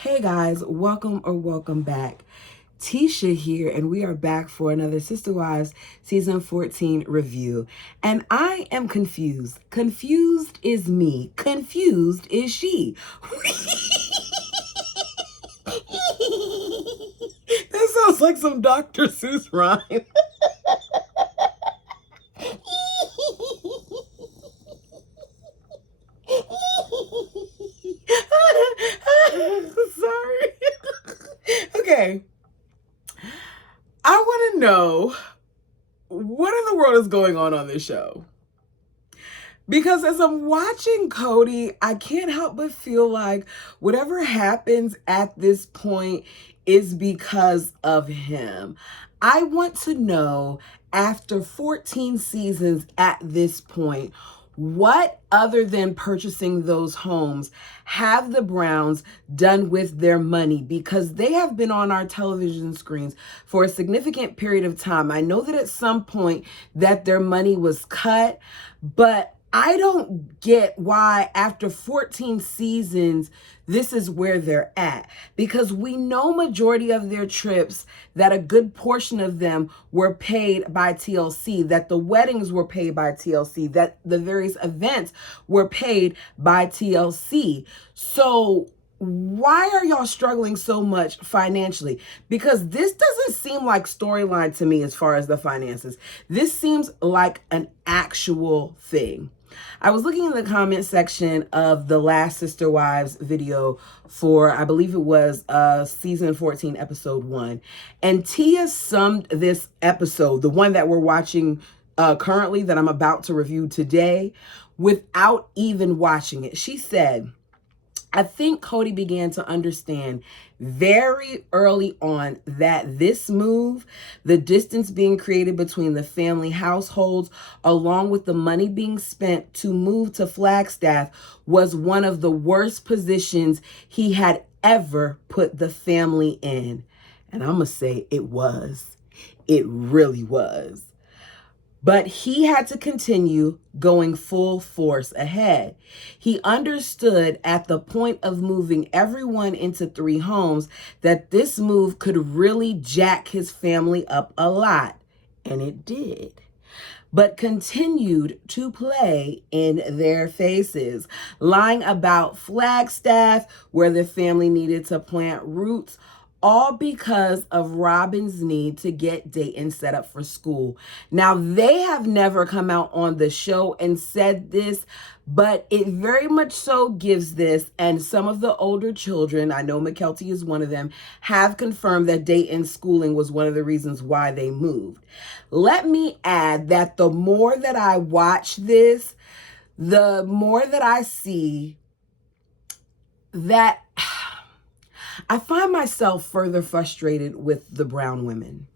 Hey guys, welcome back. Tisha here, and we are back for another Sister Wives Season 14 review. And I am confused. Confused is me. Confused is she. That sounds like some Dr. Seuss rhyme. Sorry. Okay. I want to know what in the world is going on this show. Because as I'm watching Cody, I can't help but feel like whatever happens at this point is because of him. I want to know, after 14 seasons at this point, what other than purchasing those homes have the Browns done with their money? Because they have been on our television screens for a significant period of time. I know that at some point that their money was cut, but I don't get why after 14 seasons, this is where they're at. Because we know majority of their trips, that a good portion of them were paid by TLC, that the weddings were paid by TLC, that the various events were paid by TLC. So why are y'all struggling so much financially? Because this doesn't seem like storyline to me as far as the finances. This seems like an actual thing. I was looking in the comment section of the last Sister Wives video for, I believe it was season 14, episode 1. And Tia summed this episode, the one that we're watching currently, that I'm about to review today, without even watching it. She said, I think Cody began to understand very early on that this move, the distance being created between the family households, along with the money being spent to move to Flagstaff, was one of the worst positions he had ever put the family in. And I'm going to say it was. It really was. But he had to continue going full force ahead. He understood at the point of moving everyone into 3 homes that this move could really jack his family up a lot. And it did. But continued to play in their faces, lying about Flagstaff, where the family needed to plant roots, all because of Robin's need to get Dayton set up for school. Now, they have never come out on the show and said this, but it very much so gives this, and some of the older children, I know McKelty is one of them, have confirmed that Dayton's schooling was one of the reasons why they moved. Let me add that the more that I watch this, the more that I see that I find myself further frustrated with the Brown women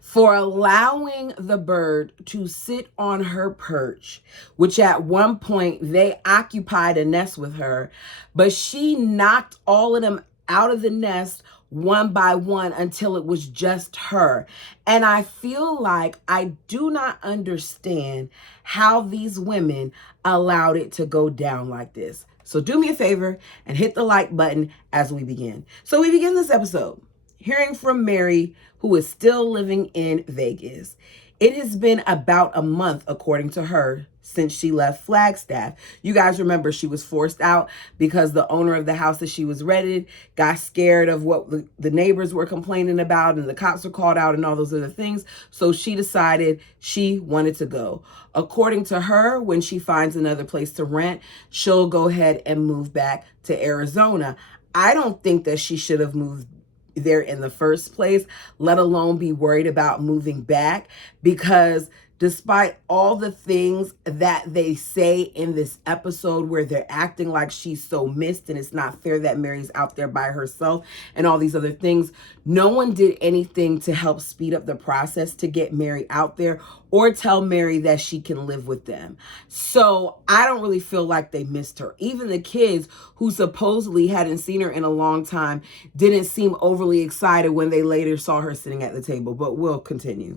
for allowing the bird to sit on her perch, which at one point they occupied a nest with her, but she knocked all of them out of the nest one by one until it was just her. And I feel like I do not understand how these women allowed it to go down like this. So do me a favor and hit the like button as we begin. So we begin this episode hearing from Meri, who is still living in Vegas. It has been about a month, according to her, since she left Flagstaff. You guys remember she was forced out because the owner of the house that she was rented got scared of what the neighbors were complaining about, and the cops were called out and all those other things. So she decided she wanted to go. According to her, when she finds another place to rent, she'll go ahead and move back to Arizona. I don't think that she should have moved there in the first place, let alone be worried about moving back, because despite all the things that they say in this episode where they're acting like she's so missed and it's not fair that Meri's out there by herself and all these other things, no one did anything to help speed up the process to get Meri out there or tell Meri that she can live with them. So I don't really feel like they missed her. Even the kids, who supposedly hadn't seen her in a long time, didn't seem overly excited when they later saw her sitting at the table, but we'll continue.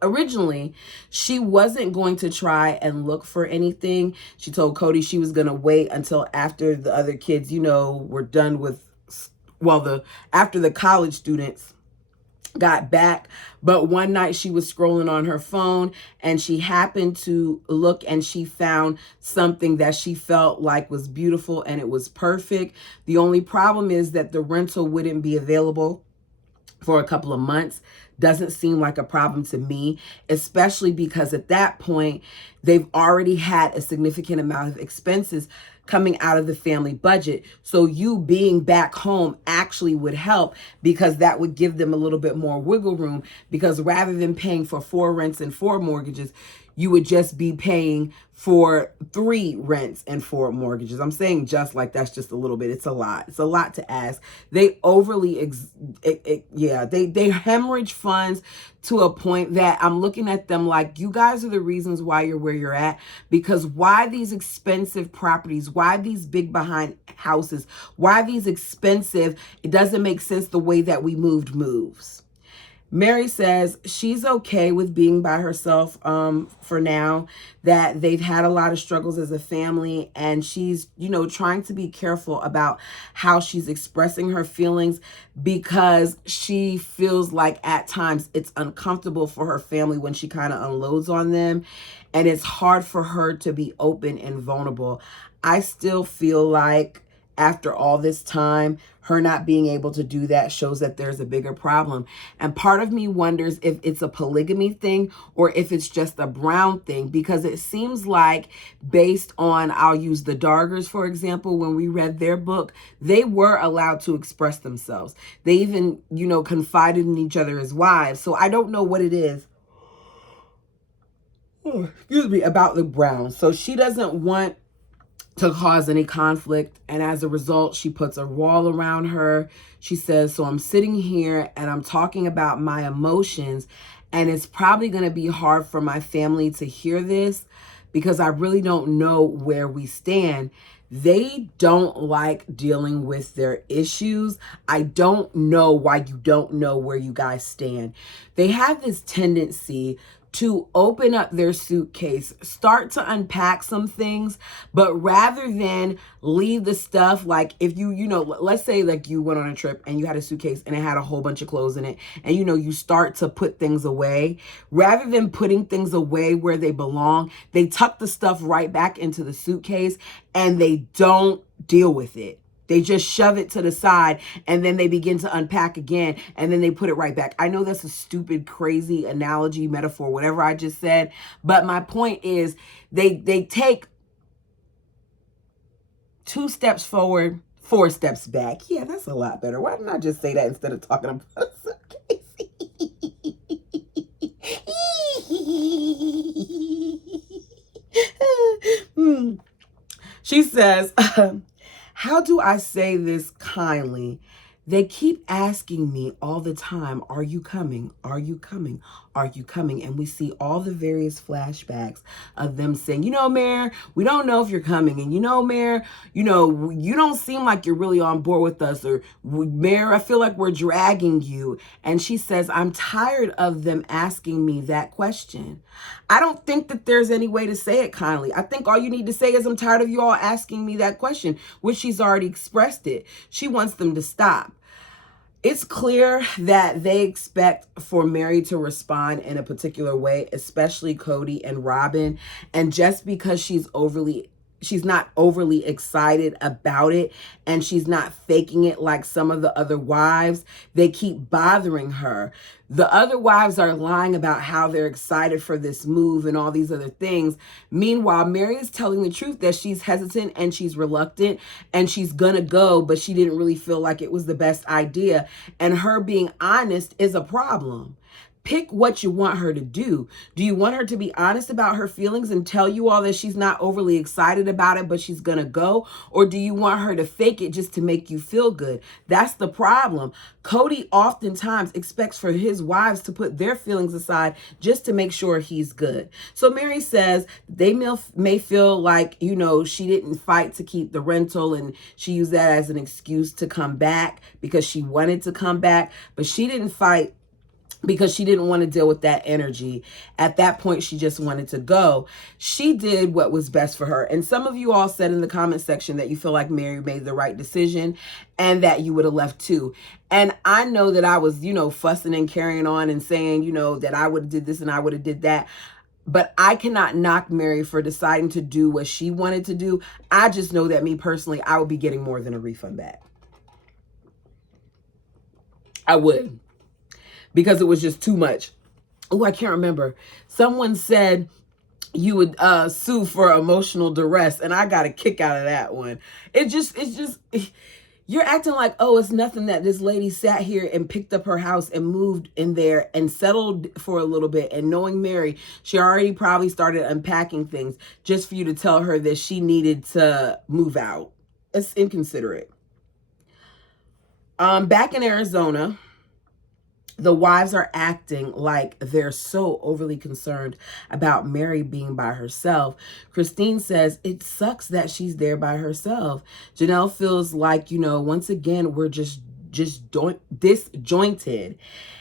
Originally, she wasn't going to try and look for anything. She told Cody she was going to wait until after the other kids, were done with after the college students got back. But one night she was scrolling on her phone and she happened to look and she found something that she felt like was beautiful and it was perfect. The only problem is that the rental wouldn't be available for a couple of months. Doesn't seem like a problem to me, especially because at that point, they've already had a significant amount of expenses coming out of the family budget. So you being back home actually would help, because that would give them a little bit more wiggle room, because rather than paying for 4 rents and 4 mortgages, you would just be paying for 3 rents and 4 mortgages. I'm saying just like that's just a little bit. It's a lot. It's a lot to ask. They overly, they hemorrhage funds to a point that I'm looking at them like, you guys are the reasons why you're where you're at. Because why these expensive properties? Why these big behind houses? Why these expensive? It doesn't make sense the way that we moved moves. Meri says she's okay with being by herself for now, that they've had a lot of struggles as a family, and she's, trying to be careful about how she's expressing her feelings, because she feels like at times it's uncomfortable for her family when she kind of unloads on them, and it's hard for her to be open and vulnerable. I still feel like after all this time, her not being able to do that shows that there's a bigger problem. And part of me wonders if it's a polygamy thing or if it's just a Brown thing, because it seems like, based on, I'll use the Dargers, for example, when we read their book, they were allowed to express themselves. They even, confided in each other as wives. So I don't know what it is, about the Browns. So she doesn't want to cause any conflict, and as a result, she puts a wall around her. She says, so I'm sitting here and I'm talking about my emotions, and it's probably going to be hard for my family to hear this, because I really don't know where we stand. They don't like dealing with their issues. I don't know why you don't know where you guys stand. They have this tendency to open up their suitcase, start to unpack some things, but rather than leave the stuff, like if let's say like you went on a trip and you had a suitcase and it had a whole bunch of clothes in it, and you start to put things away, rather than putting things away where they belong, they tuck the stuff right back into the suitcase and they don't deal with it. They just shove it to the side, and then they begin to unpack again, and then they put it right back. I know that's a stupid, crazy analogy, metaphor, whatever I just said, but my point is they take 2 steps forward, 4 steps back. Yeah, that's a lot better. Why didn't I just say that instead of talking about a suitcase? She says, how do I say this kindly? They keep asking me all the time, are you coming? Are you coming? Are you coming? And we see all the various flashbacks of them saying, Meri, we don't know if you're coming. And Meri, you don't seem like you're really on board with us. Or Meri, I feel like we're dragging you. And she says, I'm tired of them asking me that question. I don't think that there's any way to say it kindly. I think all you need to say is, I'm tired of you all asking me that question, which she's already expressed it. She wants them to stop. It's clear that they expect for Meri to respond in a particular way, especially Cody and Robin. And just because she's not overly excited about it, and she's not faking it like some of the other wives, they keep bothering her. The other wives are lying about how they're excited for this move and all these other things. Meanwhile, Meri is telling the truth that she's hesitant and she's reluctant and she's gonna go, but she didn't really feel like it was the best idea. And her being honest is a problem. Pick what you want her to do. Do you want her to be honest about her feelings and tell you all that she's not overly excited about it, but she's going to go? Or do you want her to fake it just to make you feel good? That's the problem. Cody oftentimes expects for his wives to put their feelings aside just to make sure he's good. So Meri says they may feel like, she didn't fight to keep the rental, and she used that as an excuse to come back because she wanted to come back, but she didn't fight because she didn't want to deal with that energy. At that point, she just wanted to go. She did what was best for her. And some of you all said in the comment section that you feel like Meri made the right decision and that you would have left too. And I know that I was, fussing and carrying on and saying, that I would have did this and I would have did that. But I cannot knock Meri for deciding to do what she wanted to do. I just know that me personally, I would be getting more than a refund back. I would. Because it was just too much. Oh, I can't remember. Someone said you would sue for emotional duress, and I got a kick out of that one. It's just, you're acting like, oh, it's nothing that this lady sat here and picked up her house and moved in there and settled for a little bit. And knowing Meri, she already probably started unpacking things just for you to tell her that she needed to move out. It's inconsiderate. Back in Arizona, the wives are acting like they're so overly concerned about Meri being by herself. Christine says it sucks that she's there by herself. Janelle feels like, once again, we're just disjointed.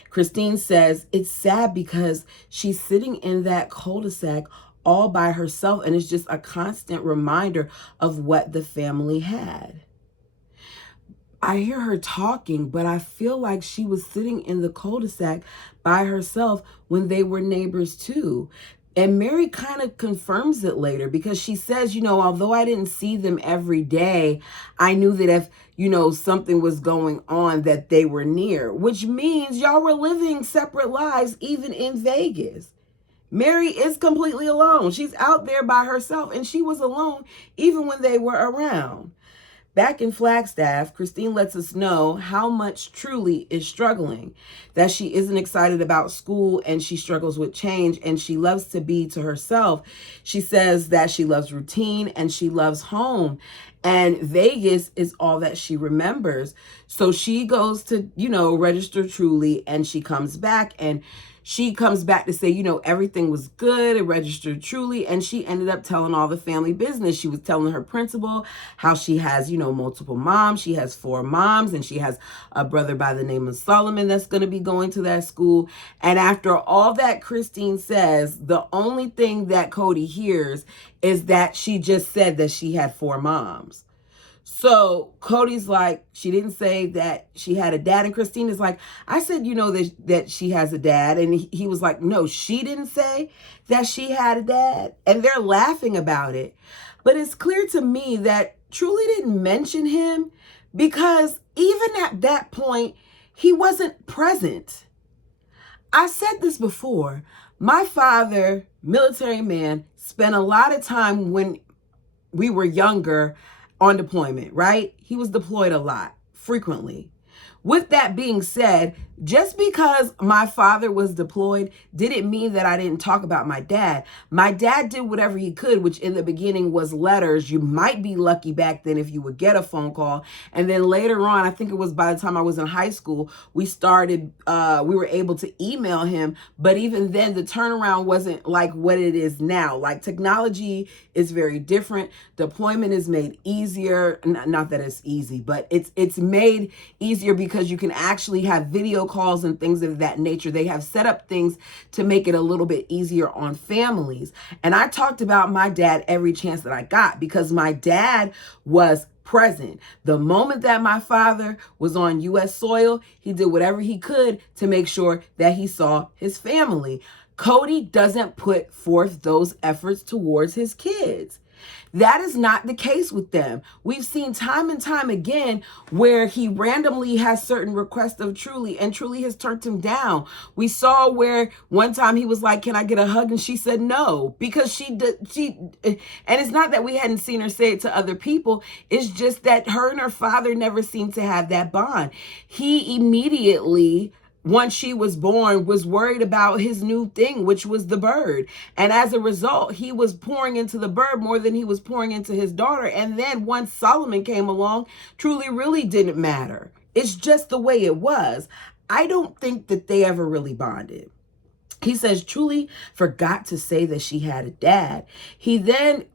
Christine says it's sad because she's sitting in that cul-de-sac all by herself, and it's just a constant reminder of what the family had. I hear her talking, but I feel like she was sitting in the cul-de-sac by herself when they were neighbors too. And Meri kind of confirms it later because she says, although I didn't see them every day, I knew that if, something was going on that they were near, which means y'all were living separate lives even in Vegas. Meri is completely alone. She's out there by herself, and she was alone even when they were around. Back in Flagstaff, Christine lets us know how much Truly is struggling, that she isn't excited about school and she struggles with change and she loves to be to herself. She says that she loves routine and she loves home, and Vegas is all that she remembers. So she goes to, register Truly, and she comes back to say, everything was good and registered Truly. And she ended up telling all the family business. She was telling her principal how she has, multiple moms. She has 4 moms, and she has a brother by the name of Solomon that's going to be going to that school. And after all that Christine says, the only thing that Cody hears is that she just said that she had 4 moms. So Cody's like, she didn't say that she had a dad. And Christine is like, I said, that she has a dad. And he was like, no, she didn't say that she had a dad. And they're laughing about it. But it's clear to me that Truly didn't mention him because even at that point, he wasn't present. I said this before. My father, military man, spent a lot of time when we were younger on deployment, right? He was deployed a lot, frequently. With that being said, just because my father was deployed didn't mean that I didn't talk about my dad. My dad did whatever he could, which in the beginning was letters. You might be lucky back then if you would get a phone call. And then later on, I think it was by the time I was in high school, we were able to email him. But even then, the turnaround wasn't like what it is now. Like, technology is very different. Deployment is made easier. Not that it's easy, but it's made easier because you can actually have video calls and things of that nature. They have set up things to make it a little bit easier on families. And I talked about my dad every chance that I got because my dad was present. The moment that my father was on U.S. soil, he did whatever he could to make sure that he saw his family. Cody doesn't put forth those efforts towards his kids. That is not the case with them. We've seen time and time again where he randomly has certain requests of Truly, and Truly has turned him down. We saw where one time he was like, "Can I get a hug?" And she said no, because and it's not that we hadn't seen her say it to other people. It's just that her and her father never seemed to have that bond. He immediately, once she was born, was worried about his new thing, which was the bird. And as a result, he was pouring into the bird more than he was pouring into his daughter. And then once Solomon came along, Truly really didn't matter. It's just the way it was. I don't think that they ever really bonded. He says Truly forgot to say that she had a dad. He then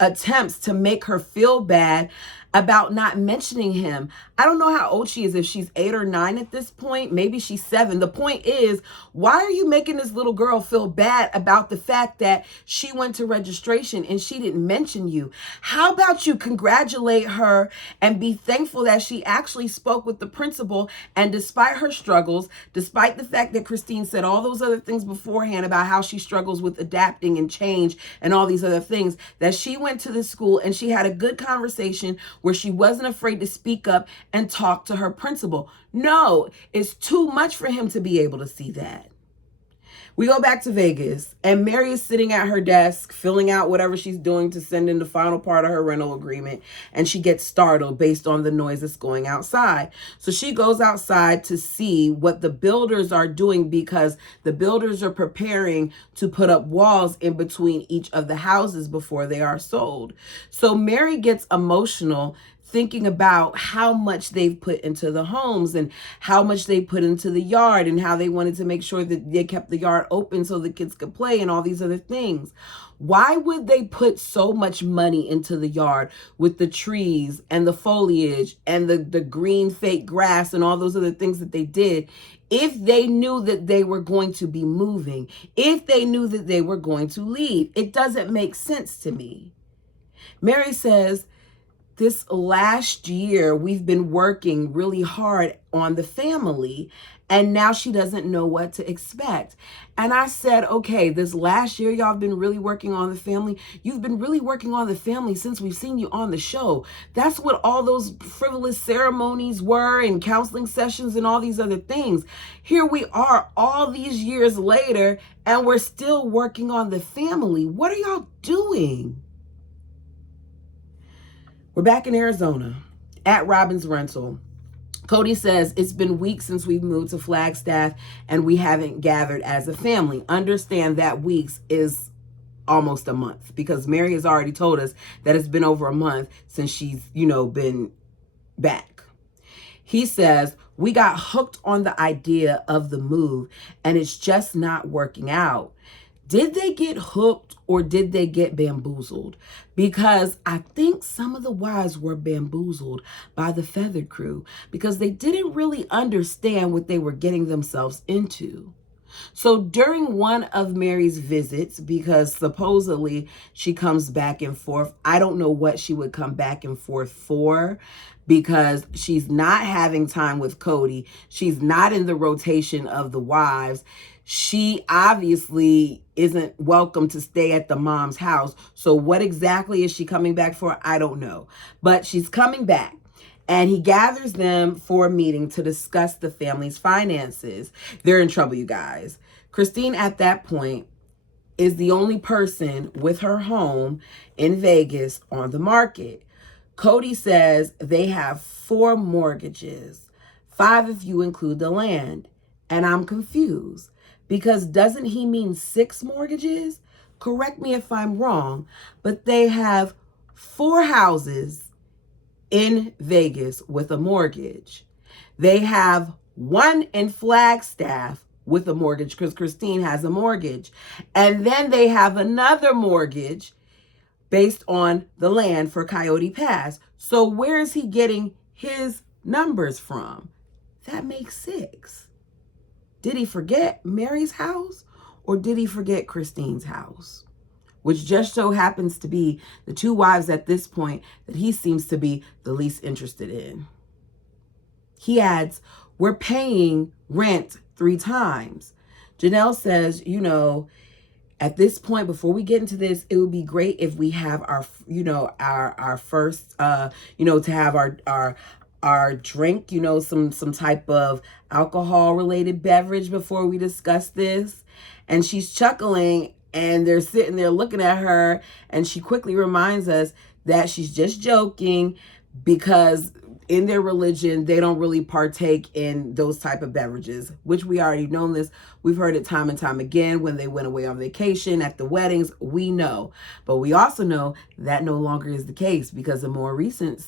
attempts to make her feel bad about not mentioning him. I don't know how old she is, if she's 8 or 9 at this point. Maybe she's 7. The point is, why are you making this little girl feel bad about the fact that she went to registration and she didn't mention you? How about you congratulate her and be thankful that she actually spoke with the principal, and despite her struggles, despite the fact that Christine said all those other things beforehand about how she struggles with adapting and change and all these other things, that she went to the school and she had a good conversation where she wasn't afraid to speak up and talk to her principal. No, it's too much for him to be able to see that. We go back to Vegas, and Meri is sitting at her desk, filling out whatever she's doing to send in the final part of her rental agreement, and she gets startled based on the noise that's going outside. So she goes outside to see what the builders are doing, because the builders are preparing to put up walls in between each of the houses before they are sold. So Meri gets emotional thinking about how much they've put into the homes and how much they put into the yard and how they wanted to make sure that they kept the yard open so the kids could play and all these other things. Why would they put so much money into the yard with the trees and the foliage and the green fake grass and all those other things that they did, if they knew that they were going to be moving, if they knew that they were going to leave? It doesn't make sense to me. Meri says, this last year, we've been working really hard on the family, and now she doesn't know what to expect. And I said, okay, this last year, y'all have been really working on the family. You've been really working on the family since we've seen you on the show. That's what all those frivolous ceremonies were, and counseling sessions and all these other things. Here we are all these years later, and we're still working on the family. What are y'all doing? We're back in Arizona at Robin's Rental. Cody says, it's been weeks since we've moved to Flagstaff and we haven't gathered as a family. Understand that weeks is almost a month, because Meri has already told us that it's been over a month since she's, been back. He says, we got hooked on the idea of the move and it's just not working out. Did they get hooked or did they get bamboozled? Because I think some of the wives were bamboozled by the Feathered crew, because they didn't really understand what they were getting themselves into. So during one of Meri's visits, because supposedly she comes back and forth, I don't know what she would come back and forth for, because she's not having time with Cody. She's not in the rotation of the wives. She obviously isn't welcome to stay at the mom's house. So what exactly is she coming back for? I don't know. But she's coming back. And he gathers them for a meeting to discuss the family's finances. They're in trouble, you guys. Christine, at that point, is the only person with her home in Vegas on the market. Cody says they have 4 mortgages, 5 if you include the land. And I'm confused, because doesn't he mean 6 mortgages? Correct me if I'm wrong, but they have 4 houses in Vegas with a mortgage. They have 1 in Flagstaff with a mortgage, because Christine has a mortgage. And then they have another mortgage based on the land for Coyote Pass. So where is he getting his numbers from? That makes 6. Did he forget Meri's house, or did he forget Christine's house? Which just so happens to be the 2 wives at this point that he seems to be the least interested in. He adds, we're paying rent 3 times. Janelle says, at this point, before we get into this, it would be great if we have our first, to have our drink, some type of alcohol related beverage before we discuss this. And she's chuckling, and they're sitting there looking at her, and she quickly reminds us that she's just joking, because in their religion, they don't really partake in those type of beverages, which we already know this. We've heard it time and time again when they went away on vacation, at the weddings, we know. But we also know that no longer is the case, because in more recent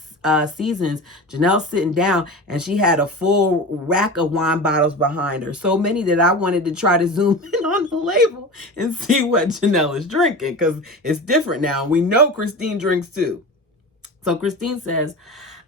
seasons, Janelle's sitting down and she had a full rack of wine bottles behind her. So many that I wanted to try to zoom in on the label and see what Janelle is drinking, because it's different now. We know Christine drinks too. So Christine says,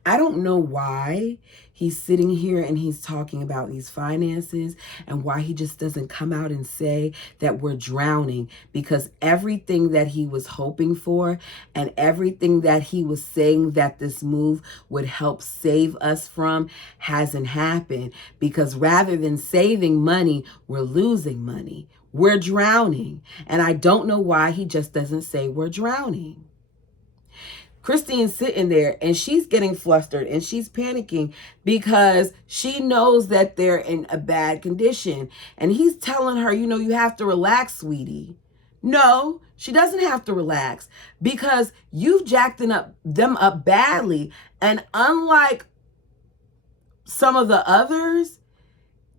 I don't know why he's sitting here and he's talking about these finances and why he just doesn't come out and say that we're drowning, because everything that he was hoping for and everything that he was saying that this move would help save us from hasn't happened, because rather than saving money, we're losing money. We're drowning. And I don't know why he just doesn't say we're drowning. Christine's sitting there and she's getting flustered and she's panicking because she knows that they're in a bad condition. And he's telling her, you know, you have to relax, sweetie. No, she doesn't have to relax, because you've jacked them up badly. And unlike some of the others,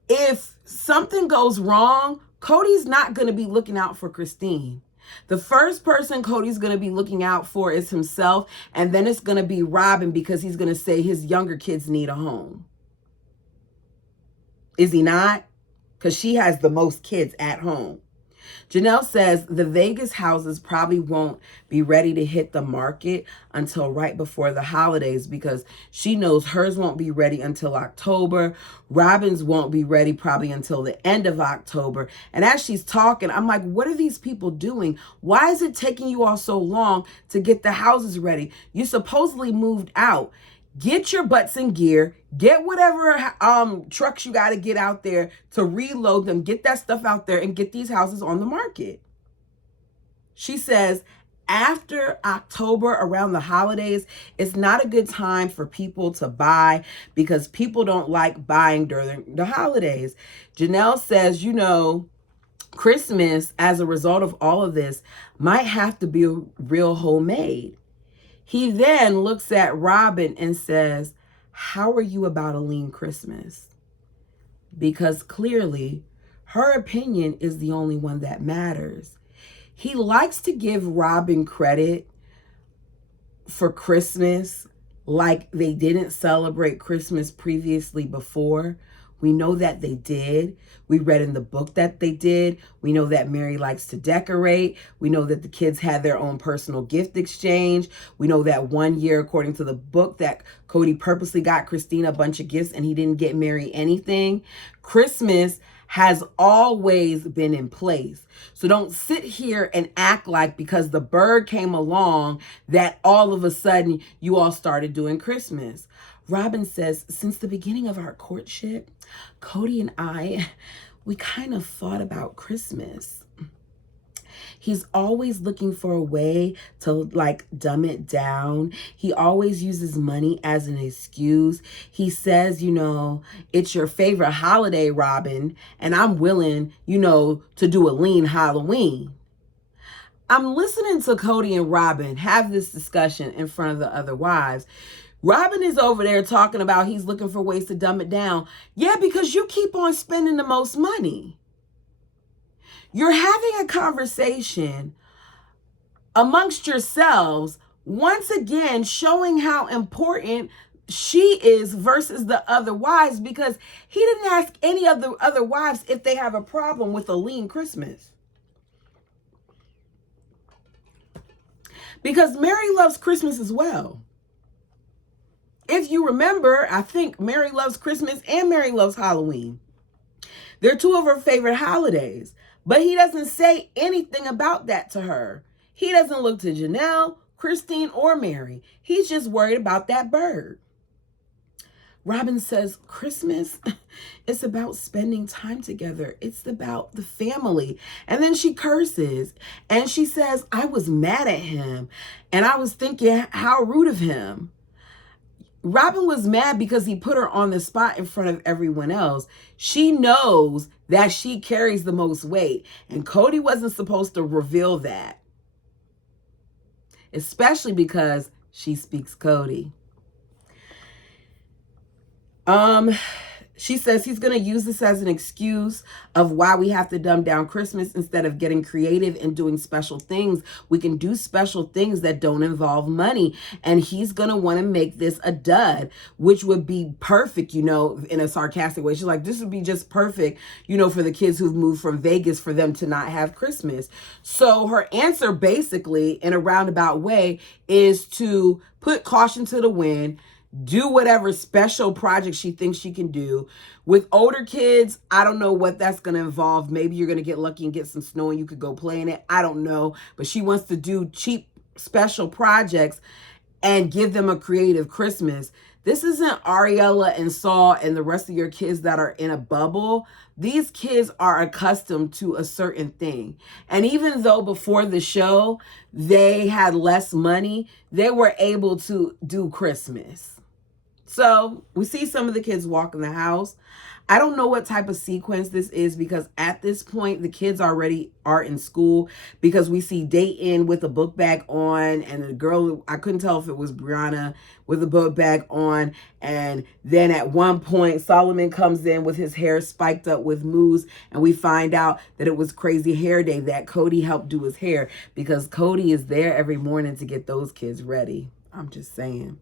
if something goes wrong, Cody's not going to be looking out for Christine. The first person Cody's going to be looking out for is himself, and then it's going to be Robin, because he's going to say his younger kids need a home. Is he not? Because she has the most kids at home. Janelle says the Vegas houses probably won't be ready to hit the market until right before the holidays, because she knows hers won't be ready until October. Robin's won't be ready probably until the end of October. And as she's talking, I'm like, what are these people doing? Why is it taking you all so long to get the houses ready? You supposedly moved out. Get your butts in gear. Get whatever trucks you got to get out there to reload them. Get that stuff out there and get these houses on the market. She says after October, around the holidays, it's not a good time for people to buy, because people don't like buying during the holidays. Janelle says, you know, Christmas, as a result of all of this, might have to be real homemade. He then looks at Robin and says, how are you about a lean Christmas? Because clearly her opinion is the only one that matters. He likes to give Robin credit for Christmas like they didn't celebrate Christmas previously before. We know that they did. We read in the book that they did. We know that Meri likes to decorate. We know that the kids had their own personal gift exchange. We know that one year, according to the book, that Cody purposely got Christine a bunch of gifts and he didn't get Meri anything. Christmas has always been in place. So don't sit here and act like because the bird came along that all of a sudden you all started doing Christmas. Robin says, since the beginning of our courtship, Cody and we kind of thought about Christmas. He's always looking for a way to dumb it down. He always uses money as an excuse. He says, you know, it's your favorite holiday, Robin, and I'm willing, you know, to do a lean Halloween. I'm listening to Cody and Robin have this discussion in front of the other wives. Robin is over there talking about he's looking for ways to dumb it down. Yeah, because you keep on spending the most money. You're having a conversation amongst yourselves, once again showing how important she is versus the other wives, because he didn't ask any of the other wives if they have a problem with a lean Christmas. Because Meri loves Christmas as well. If you remember, I think Meri loves Christmas and Meri loves Halloween. They're two of her favorite holidays. But he doesn't say anything about that to her. He doesn't look to Janelle, Christine, or Meri. He's just worried about that bird. Robin says, Christmas, it's about spending time together. It's about the family. And then she curses. And she says, I was mad at him. And I was thinking, how rude of him. Robin was mad because he put her on the spot in front of everyone else. She knows that she carries the most weight, and Cody wasn't supposed to reveal that, especially because she speaks Cody. She says he's going to use this as an excuse of why we have to dumb down Christmas instead of getting creative and doing special things. We can do special things that don't involve money. And he's going to want to make this a dud, which would be perfect, you know, in a sarcastic way. She's like, this would be just perfect, you know, for the kids who've moved from Vegas for them to not have Christmas. So her answer basically in a roundabout way is to put caution to the wind, do whatever special project she thinks she can do. With older kids, I don't know what that's going to involve. Maybe you're going to get lucky and get some snow and you could go play in it. I don't know. But she wants to do cheap special projects and give them a creative Christmas. This isn't Ariella and Saul and the rest of your kids that are in a bubble. These kids are accustomed to a certain thing. And even though before the show, they had less money, they were able to do Christmas. So we see some of the kids walk in the house. I don't know what type of sequence this is because at this point, the kids already are in school because we see Dayton with a book bag on and the girl, I couldn't tell if it was Brianna with a book bag on. And then at one point, Solomon comes in with his hair spiked up with mousse and we find out that it was Crazy Hair Day that Cody helped do his hair because Cody is there every morning to get those kids ready. I'm just saying.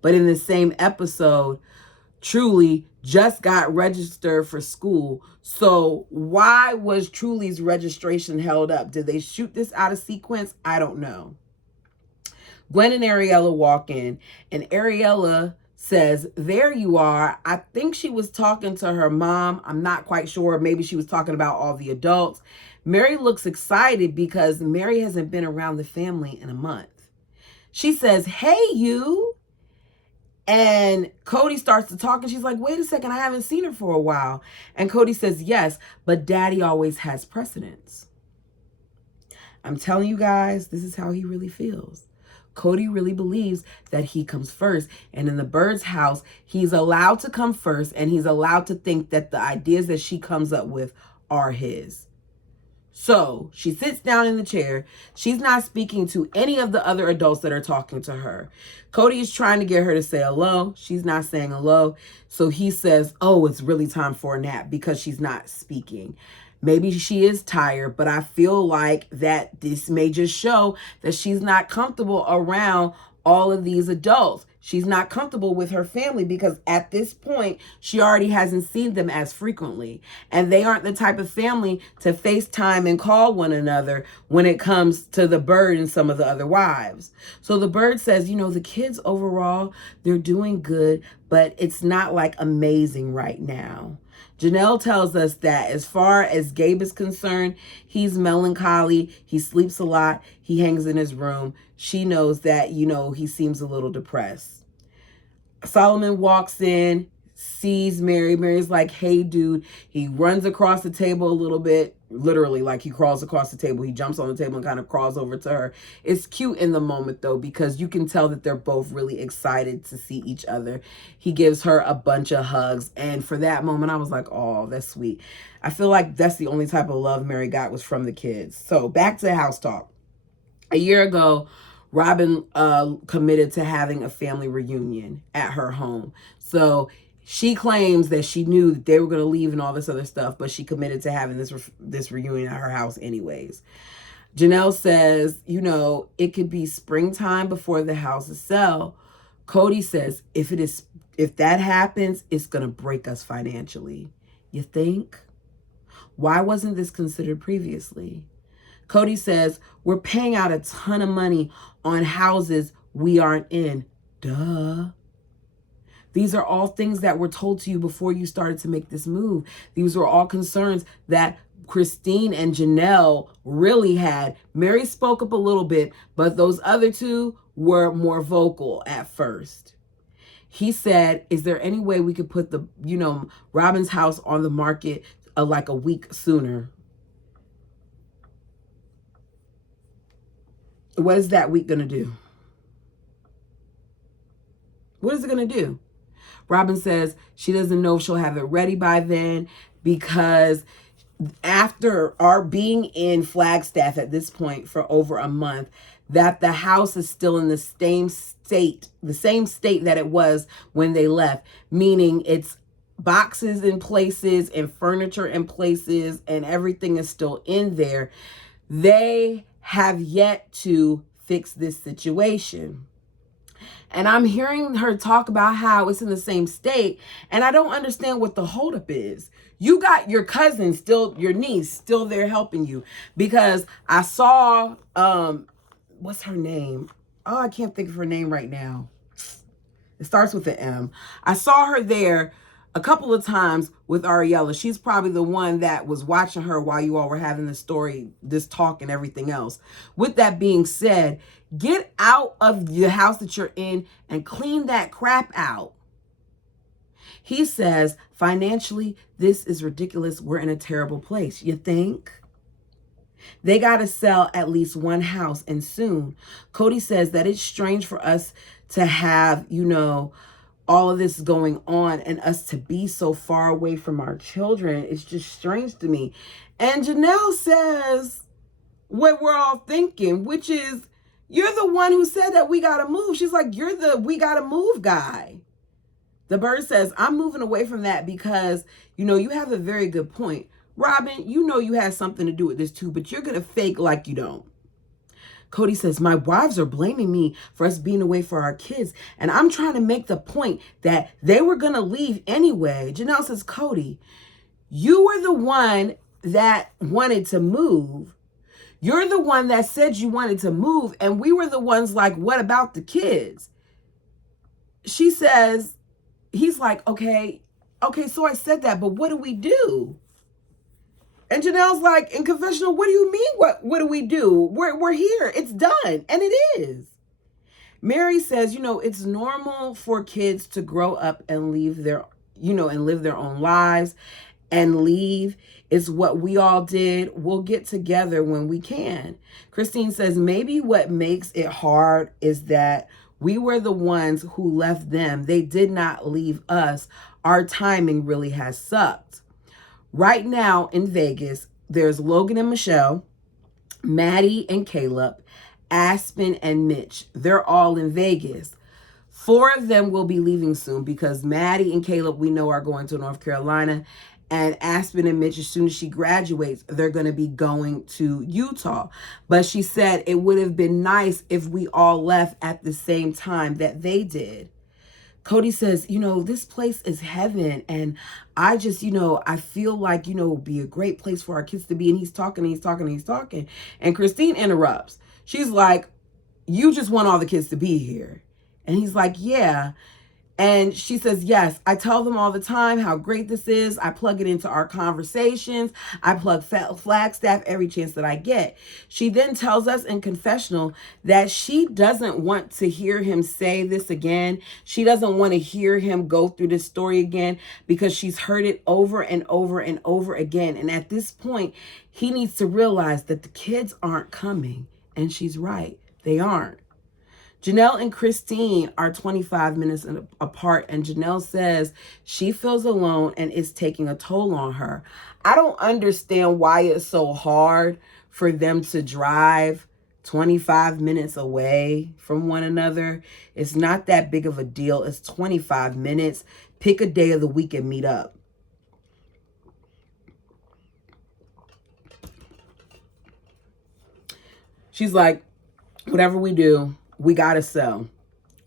But in the same episode, Truly just got registered for school. So why was Truly's registration held up? Did they shoot this out of sequence? I don't know. Gwen and Ariella walk in and Ariella says, there you are. I think she was talking to her mom. I'm not quite sure. Maybe she was talking about all the adults. Meri looks excited because Meri hasn't been around the family in a month. She says, hey, you. And Cody starts to talk and she's like, wait a second, I haven't seen her for a while. And Cody says, yes, but daddy always has precedence. I'm telling you guys, this is how he really feels. Cody really believes that he comes first. And in the bird's house, he's allowed to come first and he's allowed to think that the ideas that she comes up with are his. So she sits down in the chair. She's not speaking to any of the other adults that are talking to her. Cody is trying to get her to say hello. She's not saying hello. So he says, oh, it's really time for a nap because she's not speaking. Maybe she is tired, but I feel like that this may just show that she's not comfortable around all of these adults. She's not comfortable with her family because at this point, she already hasn't seen them as frequently. And they aren't the type of family to FaceTime and call one another when it comes to the bird and some of the other wives. So the bird says, you know, the kids overall, they're doing good, but it's not like amazing right now. Janelle tells us that as far as Gabe is concerned, he's melancholy. He sleeps a lot. He hangs in his room. She knows that, you know, he seems a little depressed. Solomon walks in, sees Meri. Meri's like, hey, dude. He runs across the table a little bit, literally, like he crawls across the table. He jumps on the table and kind of crawls over to her. It's cute in the moment, though, because you can tell that they're both really excited to see each other. He gives her a bunch of hugs. And for that moment, I was like, oh, that's sweet. I feel like that's the only type of love Meri got was from the kids. So back to house talk. A year ago, Robin committed to having a family reunion at her home. So she claims that she knew that they were going to leave and all this other stuff, but she committed to having this reunion at her house anyways. Janelle says, you know, it could be springtime before the houses sell. Cody says, if that happens, it's going to break us financially. You think? Why wasn't this considered previously? Cody says, we're paying out a ton of money on houses we aren't in. Duh. These are all things that were told to you before you started to make this move. These were all concerns that Christine and Janelle really had. Meri spoke up a little bit, but those other two were more vocal at first. He said, is there any way we could put the, you know, Robin's house on the market like a week sooner? What is that week going to do? What is it going to do? Robin says she doesn't know if she'll have it ready by then because after our being in Flagstaff at this point for over a month, that the house is still in the same state that it was when they left, meaning it's boxes in places and furniture in places and everything is still in there. They have yet to fix this situation. And I'm hearing her talk about how it's in the same state, and I don't understand what the holdup is. You got your cousin still, your niece still there helping you, because I saw, what's her name? Oh, I can't think of her name right now. It starts with an M. I saw her there a couple of times with Ariella. She's probably the one that was watching her while you all were having this talk and everything else. With that being said, get out of the house that you're in and clean that crap out. He says, financially, this is ridiculous. We're in a terrible place. You think? They got to sell at least one house, and soon. Cody says that it's strange for us to have, all of this going on and us to be so far away from our children. It's just strange to me. And Janelle says what we're all thinking, which is, you're the one who said that we got to move. She's like, you're the we got to move guy. The bird says, I'm moving away from that because, you have a very good point. Robin, you had something to do with this too, but you're going to fake like you don't. Cody says, my wives are blaming me for us being away for our kids. And I'm trying to make the point that they were going to leave anyway. Janelle says, Cody, you were the one that wanted to move. You're the one that said you wanted to move. And we were the ones like, what about the kids? She says, he's like, okay, so I said that, but what do we do? And Janelle's like, in confessional, what do you mean? What do we do? We're here. It's done. And it is. Meri says, it's normal for kids to grow up and leave their, and live their own lives and leave. It's what we all did. We'll get together when we can. Christine says, maybe what makes it hard is that we were the ones who left them. They did not leave us. Our timing really has sucked. Right now in Vegas, there's Logan and Michelle, Maddie and Caleb, Aspen and Mitch. They're all in Vegas. 4 of them will be leaving soon because Maddie and Caleb, we know, are going to North Carolina. And Aspen and Mitch, as soon as she graduates, they're going to be going to Utah. But she said it would have been nice if we all left at the same time that they did. Cody says, this place is heaven. And I just, I feel like, it would be a great place for our kids to be. And he's talking. And Christine interrupts. She's like, you just want all the kids to be here. And he's like, yeah. And she says, yes, I tell them all the time how great this is. I plug it into our conversations. I plug Flagstaff every chance that I get. She then tells us in confessional that she doesn't want to hear him say this again. She doesn't want to hear him go through this story again because she's heard it over and over and over again. And at this point, he needs to realize that the kids aren't coming. And she's right. They aren't. Janelle and Christine are 25 minutes apart, and Janelle says she feels alone and it's taking a toll on her. I don't understand why it's so hard for them to drive 25 minutes away from one another. It's not that big of a deal. It's 25 minutes. Pick a day of the week and meet up. She's like, whatever we do, we got to sell.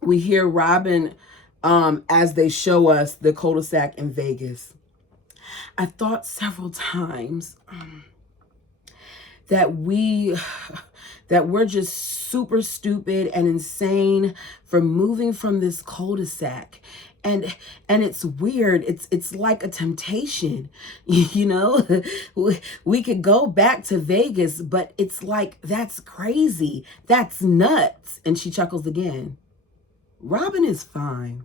We hear Robin as they show us the cul-de-sac in Vegas. I thought several times that we're just super stupid and insane for moving from this cul-de-sac. And it's weird. It's like a temptation, we could go back to Vegas, but it's like, that's crazy. That's nuts. And she chuckles again. Robin is fine.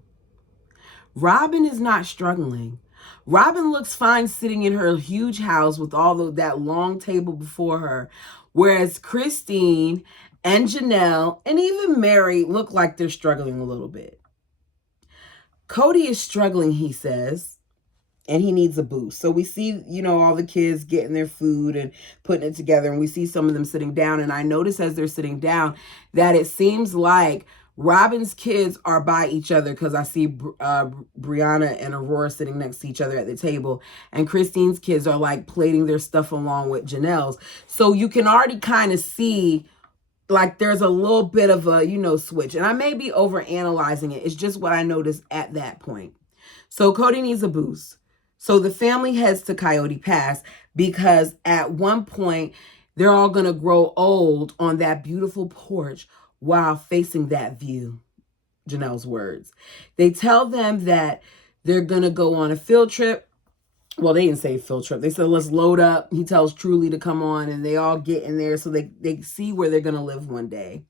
Robin is not struggling. Robin looks fine sitting in her huge house with all that long table before her. Whereas Christine and Janelle and even Meri look like they're struggling a little bit. Cody is struggling, he says, and he needs a boost. So we see, all the kids getting their food and putting it together, and we see some of them sitting down. And I notice as they're sitting down that it seems like Robin's kids are by each other because I see Brianna and Aurora sitting next to each other at the table. And Christine's kids are like plating their stuff along with Janelle's. So you can already kind of see like there's a little bit of a, switch. And I may be over analyzing it. It's just what I noticed at that point. So Cody needs a boost. So the family heads to Coyote Pass because at one point they're all going to grow old on that beautiful porch while facing that view. Janelle's words. They tell them that they're going to go on a field trip. Well, they didn't say field trip. They said, let's load up. He tells Truly to come on, and they all get in there so they see where they're going to live one day.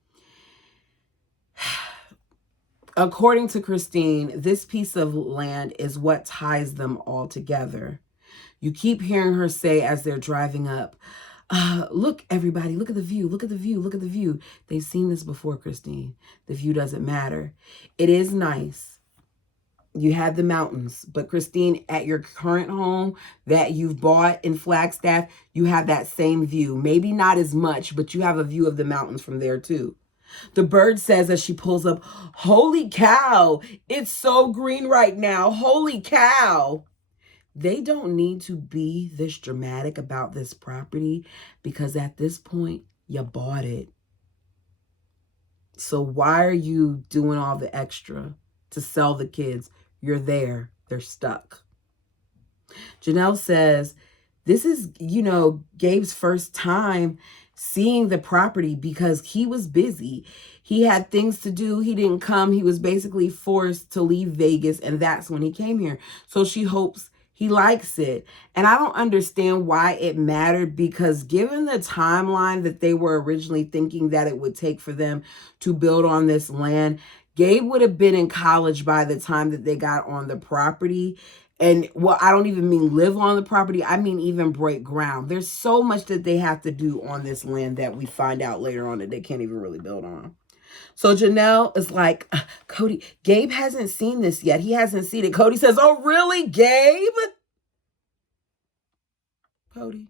According to Christine, this piece of land is what ties them all together. You keep hearing her say as they're driving up, look, everybody, look at the view, look at the view, look at the view. They've seen this before, Christine. The view doesn't matter. It is nice. You have the mountains, but Christine, at your current home that you've bought in Flagstaff, you have that same view. Maybe not as much, but you have a view of the mountains from there too. The bird says as she pulls up, holy cow, it's so green right now. Holy cow. They don't need to be this dramatic about this property because at this point, you bought it. So why are you doing all the extra to sell the kids? You're there. They're stuck. Janelle says, this is, Gabe's first time seeing the property because he was busy. He had things to do. He didn't come. He was basically forced to leave Vegas, and that's when he came here. So she hopes he likes it. And I don't understand why it mattered because given the timeline that they were originally thinking that it would take for them to build on this land, Gabe would have been in college by the time that they got on the property. And well, I don't even mean live on the property. I mean even break ground. There's so much that they have to do on this land that we find out later on that they can't even really build on. So Janelle is like, Cody, Gabe hasn't seen this yet. He hasn't seen it. Cody says, oh, really, Gabe? Cody,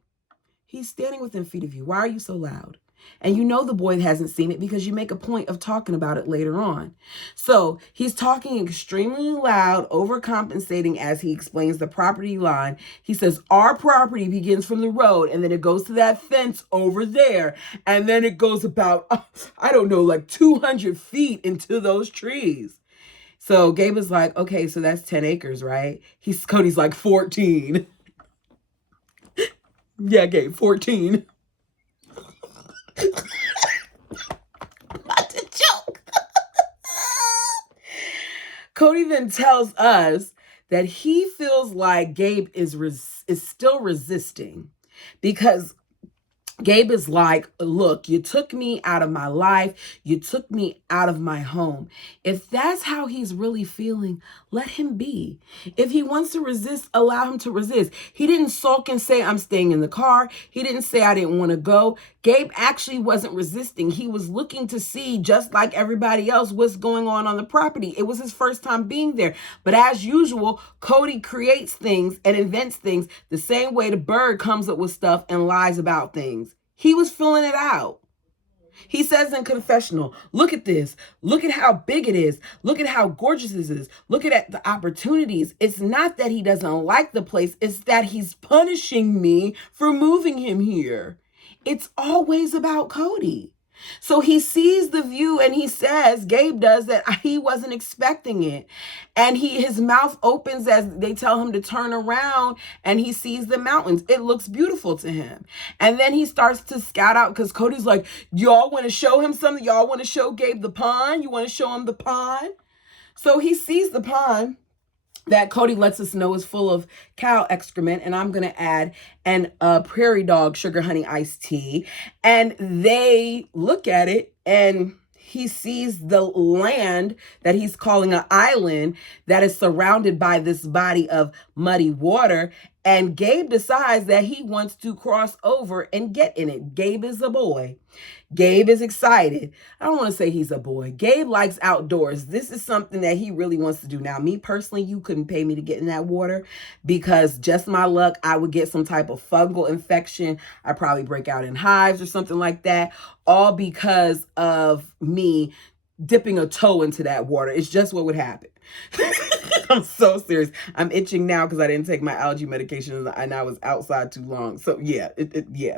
he's standing within feet of you. Why are you so loud? And the boy hasn't seen it because you make a point of talking about it later on. So he's talking extremely loud, overcompensating as he explains the property line. He says, our property begins from the road and then it goes to that fence over there. And then it goes about, like 200 feet into those trees. So Gabe is like, okay, so that's 10 acres, right? Cody's like 14. Yeah, Gabe, 14. Not to joke. Cody then tells us that he feels like Gabe is still resisting because Gabe is like, look, you took me out of my life. You took me out of my home. If that's how he's really feeling, let him be. If he wants to resist, allow him to resist. He didn't sulk and say, I'm staying in the car. He didn't say, I didn't want to go. Gabe actually wasn't resisting. He was looking to see, just like everybody else, what's going on the property. It was his first time being there. But as usual, Cody creates things and invents things the same way the bird comes up with stuff and lies about things. He was filling it out. He says in confessional, look at this. Look at how big it is. Look at how gorgeous this is. Look at the opportunities. It's not that he doesn't like the place. It's that he's punishing me for moving him here. It's always about Cody. So he sees the view and he says, Gabe does, that he wasn't expecting it. And his mouth opens as they tell him to turn around and he sees the mountains. It looks beautiful to him. And then he starts to scout out because Cody's like, y'all want to show him something? Y'all want to show Gabe the pond? You want to show him the pond? So he sees the pond that Cody lets us know is full of cow excrement, and I'm going to add an prairie dog sugar honey iced tea. And they look at it, and he sees the land that he's calling an island that is surrounded by this body of muddy water. And Gabe decides that he wants to cross over and get in it. Gabe is a boy. Gabe is excited. I don't want to say he's a boy. Gabe likes outdoors. This is something that he really wants to do. Now, me personally, you couldn't pay me to get in that water because just my luck, I would get some type of fungal infection. I'd probably break out in hives or something like that, all because of me dipping a toe into that water. It's just what would happen. I'm so serious. I'm itching now because I didn't take my allergy medication and I was outside too long. So yeah,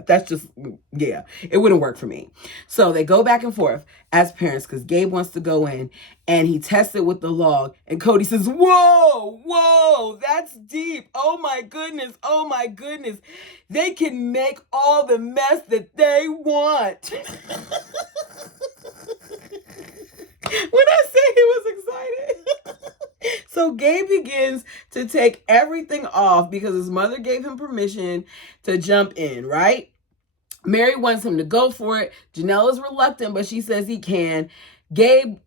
that's just, yeah, it wouldn't work for me. So they go back and forth as parents because Gabe wants to go in and he tests it with the log. And Cody says, whoa, that's deep. Oh my goodness. They can make all the mess that they want. When I say he was excited. So Gabe begins to take everything off because his mother gave him permission to jump in, right? Meri wants him to go for it. Janelle is reluctant, but she says he can. Gabe,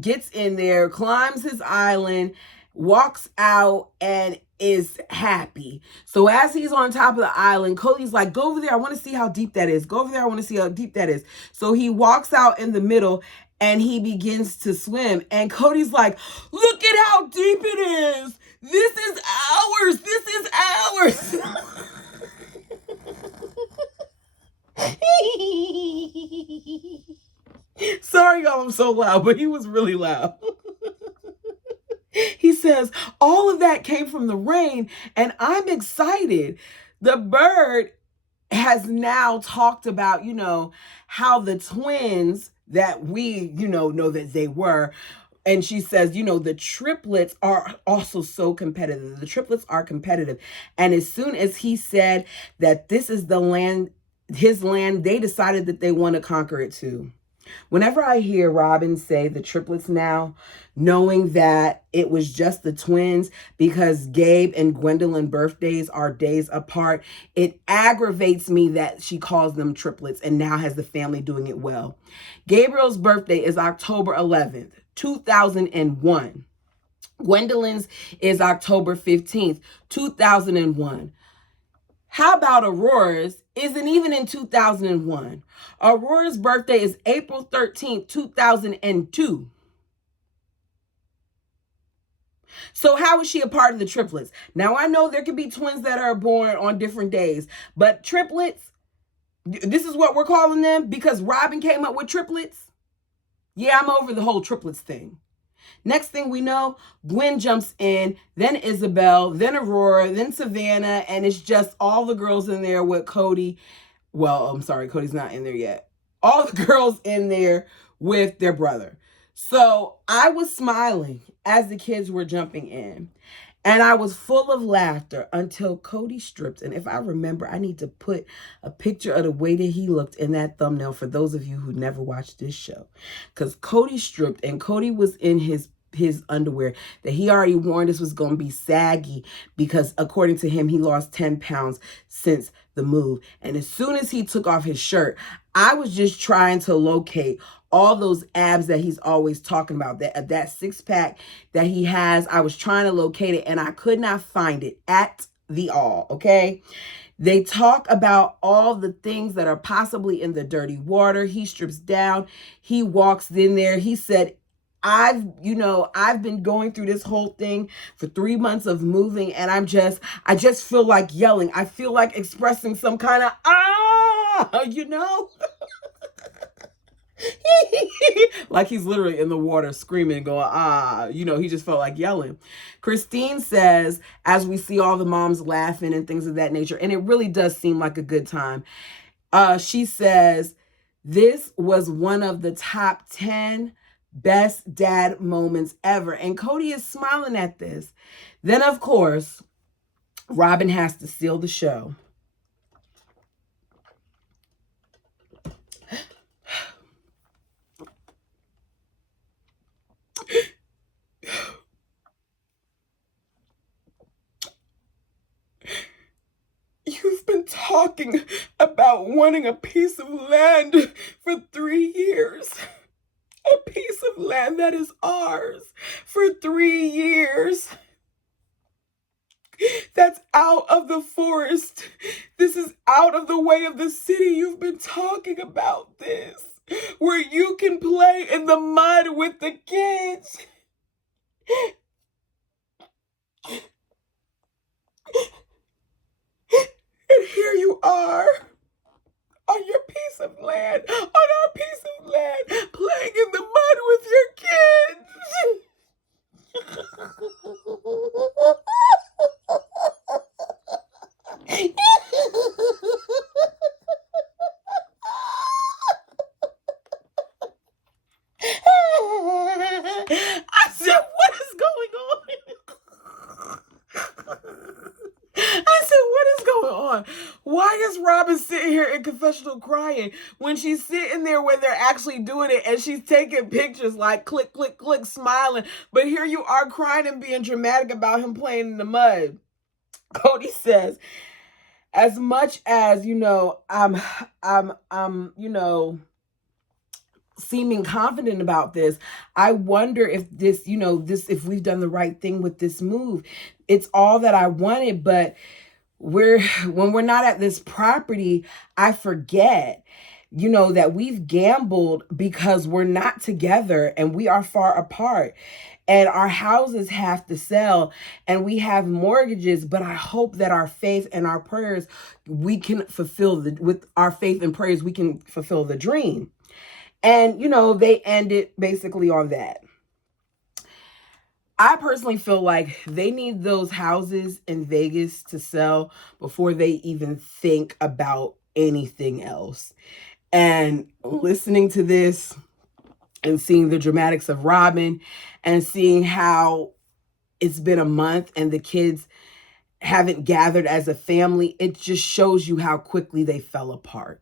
gets in there, climbs his island, walks out, and is happy. So as he's on top of the island, Cody's like, go over there. I want to see how deep that is. Go over there. I want to see how deep that is. So he walks out in the middle and he begins to swim. And Cody's like, look at how deep it is. This is ours. Sorry, y'all, I'm so loud, but he was really loud. He says, all of that came from the rain, and I'm excited. The bird has now talked about, how the twins that we, know that they were. And she says, the triplets are also so competitive. The triplets are competitive. And as soon as he said that this is the land, his land, they decided that they want to conquer it too. Whenever I hear Robin say the triplets now, knowing that it was just the twins because Gabe and Gwendolyn birthdays are days apart, it aggravates me that she calls them triplets and now has the family doing it well. Gabriel's birthday is October 11th, 2001. Gwendolyn's is October 15th, 2001. How about Aurora's? Isn't even in 2001. Aurora's birthday is April 13th, 2002. So how is she a part of the triplets? Now, I know there can be twins that are born on different days, but triplets, this is what we're calling them because Robin came up with triplets? Yeah, I'm over the whole triplets thing. Next thing we know, Gwen jumps in, then Isabel, then Aurora, then Savannah, and it's just all the girls in there with Cody. Well, I'm sorry, Cody's not in there yet. All the girls in there with their brother. So I was smiling as the kids were jumping in. And I was full of laughter until Cody stripped. And if I remember, I need to put a picture of the way that he looked in that thumbnail for those of you who never watched this show. Because Cody stripped and Cody was in his underwear that he already warned this was going to be saggy because according to him, he lost 10 pounds since the move. And as soon as he took off his shirt, I was just trying to locate all those abs that he's always talking about, that six-pack that he has. I was trying to locate it and I could not find it at the all, okay? They talk about all the things that are possibly in the dirty water. He strips down. He walks in there. He said, I've been going through this whole thing for 3 months of moving and I just feel like yelling. I feel like expressing some kind of, like he's literally in the water screaming, going, he just felt like yelling. Christine says, as we see all the moms laughing and things of that nature, and it really does seem like a good time. She says, this was one of the top 10 best dad moments ever. And Cody is smiling at this. Then, of course, Robin has to steal the show. You've been talking about wanting a piece of land for 3 years. A piece of land that is ours for 3 years. That's out of the forest. This is out of the way of the city. You've been talking about this. Where you can play in the mud with the kids. And here you are. On your piece of land, on our piece of land, playing in the mud with on? Why is Robin sitting here in confessional crying when she's sitting there when they're actually doing it and she's taking pictures like click, click, click, smiling. But here you are crying and being dramatic about him playing in the mud. Cody says, as much as, I'm seeming confident about this, I wonder if this, if we've done the right thing with this move. It's all that I wanted, but when we're not at this property, I forget, that we've gambled because we're not together and we are far apart. And our houses have to sell and we have mortgages, but I hope that our faith and our prayers, with our faith and prayers, we can fulfill the dream. And, they ended basically on that. I personally feel like they need those houses in Vegas to sell before they even think about anything else. And listening to this and seeing the dramatics of Robin and seeing how it's been a month and the kids haven't gathered as a family, it just shows you how quickly they fell apart.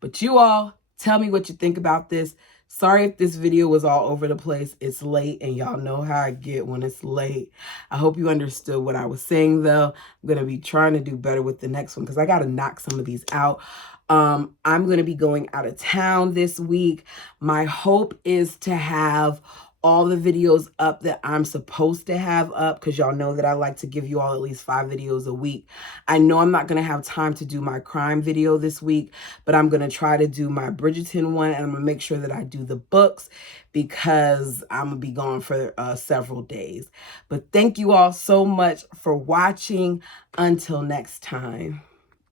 But you all, tell me what you think about this. Sorry if this video was all over the place. It's late and y'all know how I get when it's late. I hope you understood what I was saying though. I'm going to be trying to do better with the next one because I got to knock some of these out. I'm going to be going out of town this week. My hope is to have all the videos up that I'm supposed to have up, because y'all know that I like to give you all at least 5 videos a week. I know I'm not going to have time to do my crime video this week, but I'm going to try to do my Bridgerton one, and I'm going to make sure that I do the books because I'm going to be gone for several days. But thank you all so much for watching. Until next time.